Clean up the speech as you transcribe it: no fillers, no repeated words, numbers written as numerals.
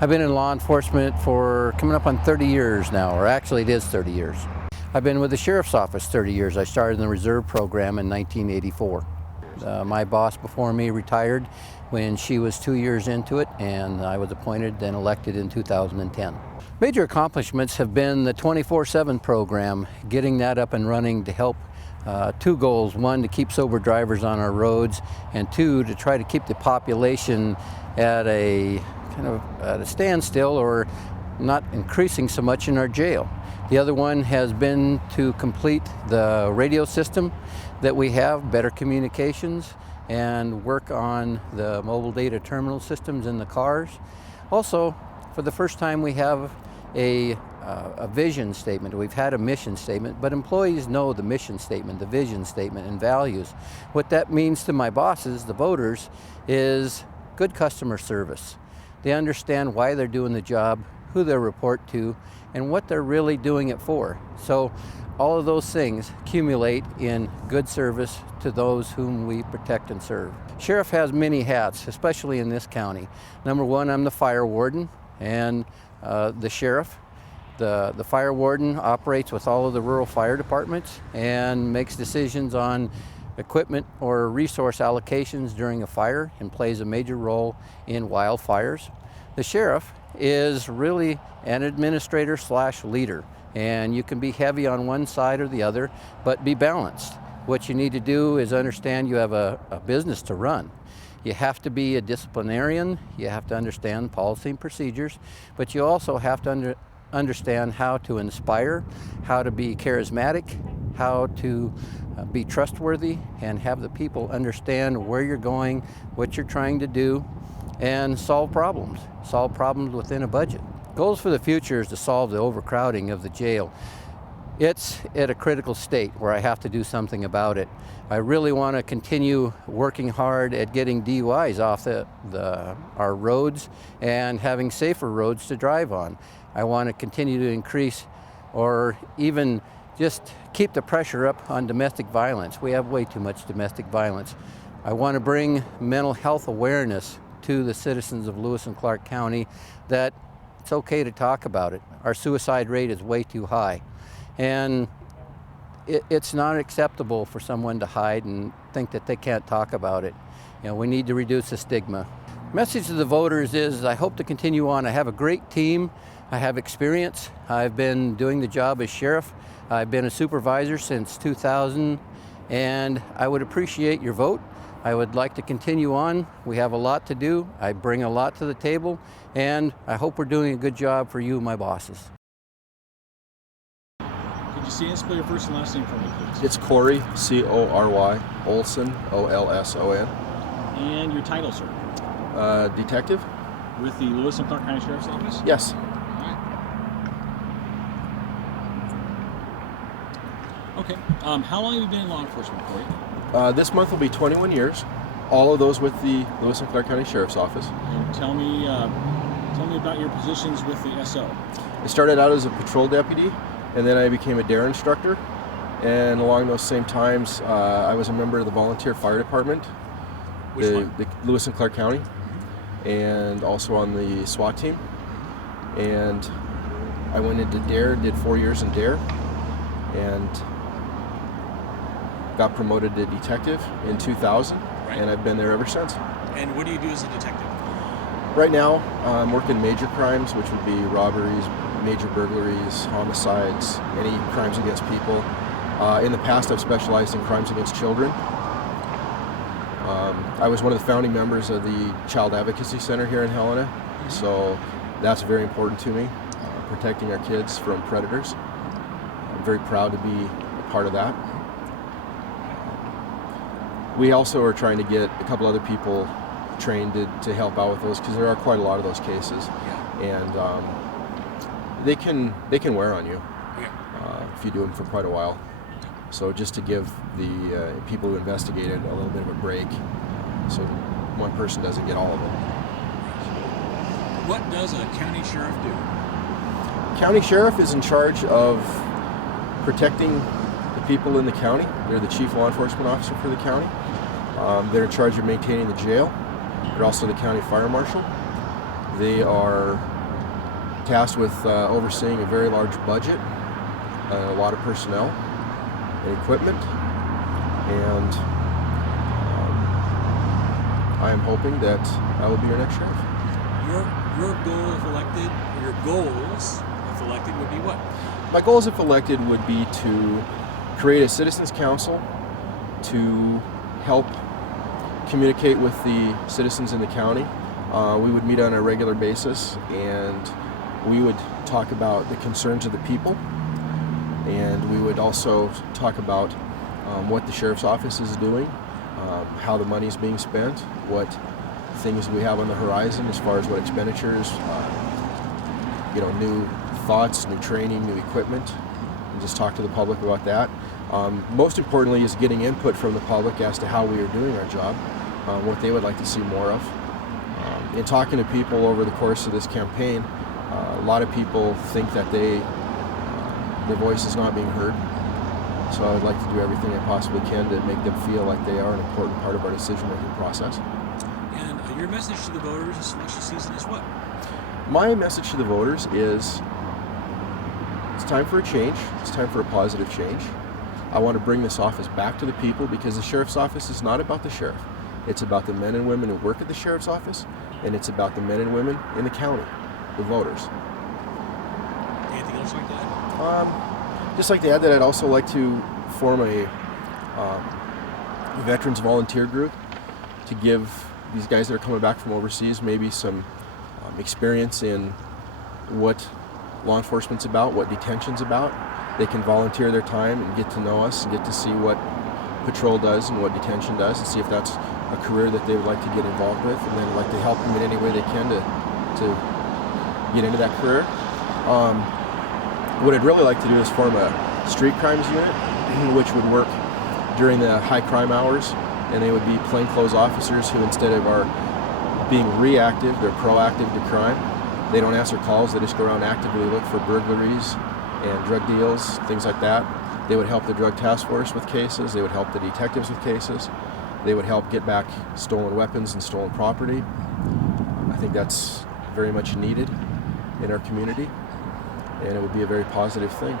I've been in law enforcement for coming up on 30 years now, or actually it is 30 years. I've been with the Sheriff's Office 30 years. I started in the Reserve program in 1984. My boss before me retired when she was 2 years into it, and I was appointed and elected in 2010. Major accomplishments have been the 24/7 program, getting that up and running to help two goals. One, to keep sober drivers on our roads, and two, to try to keep the population at a standstill or not increasing so much in our jail. The other one has been to complete the radio system that we have, better communications, and work on the mobile data terminal systems in the cars. Also, for the first time, we have a vision statement. We've had a mission statement, but employees know the mission statement, the vision statement, and values. What that means to my bosses, the voters, is good customer service. They understand why they're doing the job, who they report to, and what they're really doing it for. So all of those things accumulate in good service to those whom we protect and serve. Sheriff has many hats, especially in this county. Number one, I'm the fire warden and the sheriff. The fire warden operates with all of the rural fire departments and makes decisions on equipment or resource allocations during a fire and plays a major role in wildfires. The sheriff is really an administrator / leader, and you can be heavy on one side or the other, but be balanced. What you need to do is understand you have a business to run. You have to be a disciplinarian, you have to understand policy and procedures, but you also have to understand how to inspire, how to be charismatic, how to be trustworthy, and have the people understand where you're going, what you're trying to do, and solve problems within a budget. Goals for the future is to solve the overcrowding of the jail. It's at a critical state where I have to do something about it. I really want to continue working hard at getting DUIs off our roads and having safer roads to drive on. I want to continue to increase or even just keep the pressure up on domestic violence. We have way too much domestic violence. I want to bring mental health awareness to the citizens of Lewis and Clark County that it's okay to talk about it. Our suicide rate is way too high. And it's not acceptable for someone to hide and think that they can't talk about it. You know, we need to reduce the stigma. Message to the voters is I hope to continue on. I have a great team. I have experience. I've been doing the job as sheriff. I've been a supervisor since 2000, and I would appreciate your vote. I would like to continue on. We have a lot to do. I bring a lot to the table, and I hope we're doing a good job for you, my bosses. Could you say and spell your first and last name for me, please? It's Corey, C-O-R-Y, Olson, O-L-S-O-N. And your title, sir? Detective? With the Lewis and Clark County Sheriff's Office? Yes. All right. Okay. How long have you been in law enforcement, Corey? This month will be 21 years. All of those with the Lewis and Clark County Sheriff's Office. And tell me about your positions with the SO. I started out as a patrol deputy, and then I became a DARE instructor. And along those same times, I was a member of the volunteer fire department, the Lewis and Clark County, and also on the SWAT team. And I went into DARE, did 4 years in DARE, and got promoted to detective in 2000, and I've been there ever since. And what do you do as a detective? Right now, I'm working major crimes, which would be robberies, major burglaries, homicides, any crimes against people. In the past, I've specialized in crimes against children. I was one of the founding members of the Child Advocacy Center here in Helena, so that's very important to me, protecting our kids from predators. I'm very proud to be a part of that. We also are trying to get a couple other people trained to help out with those, because there are quite a lot of those cases, and they can wear on you if you do them for quite a while. So just to give the people who investigate it a little bit of a break, so one person doesn't get all of it. What does a county sheriff do? County sheriff is in charge of protecting the people in the county. They're the chief law enforcement officer for the county. They're in charge of maintaining the jail. They're also the county fire marshal. They are tasked with overseeing a very large budget, a lot of personnel and equipment, and I am hoping that I will be your next sheriff. Your goal if elected, your goals if elected would be what? My goals if elected would be to create a citizens council to help communicate with the citizens in the county. We would meet on a regular basis and we would talk about the concerns of the people, and we would also talk about what the sheriff's office is doing, how the money is being spent, what things we have on the horizon as far as what expenditures, new thoughts, new training, new equipment, and just talk to the public about that. Most importantly is getting input from the public as to how we are doing our job, what they would like to see more of. In talking to people over the course of this campaign, a lot of people think that their voice is not being heard. So I would like to do everything I possibly can to make them feel like they are an important part of our decision-making process. And your message to the voters this election season is what? My message to the voters is it's time for a change. It's time for a positive change. I want to bring this office back to the people because the sheriff's office is not about the sheriff. It's about the men and women who work at the sheriff's office, and it's about the men and women in the county, the voters. Anything else like that? Just like to add that I'd also like to form a veterans volunteer group to give these guys that are coming back from overseas maybe some experience in what law enforcement's about, what detention's about. They can volunteer their time and get to know us and get to see what patrol does and what detention does and see if that's a career that they would like to get involved with, and then I'd like to help them in any way they can to get into that career. What I'd really like to do is form a street crimes unit which would work during the high crime hours, and they would be plainclothes officers who, instead of are being reactive, they're proactive to crime. They don't answer calls, they just go around actively look for burglaries and drug deals, things like that. They would help the drug task force with cases, they would help the detectives with cases, they would help get back stolen weapons and stolen property. I think that's very much needed in our community, and it would be a very positive thing.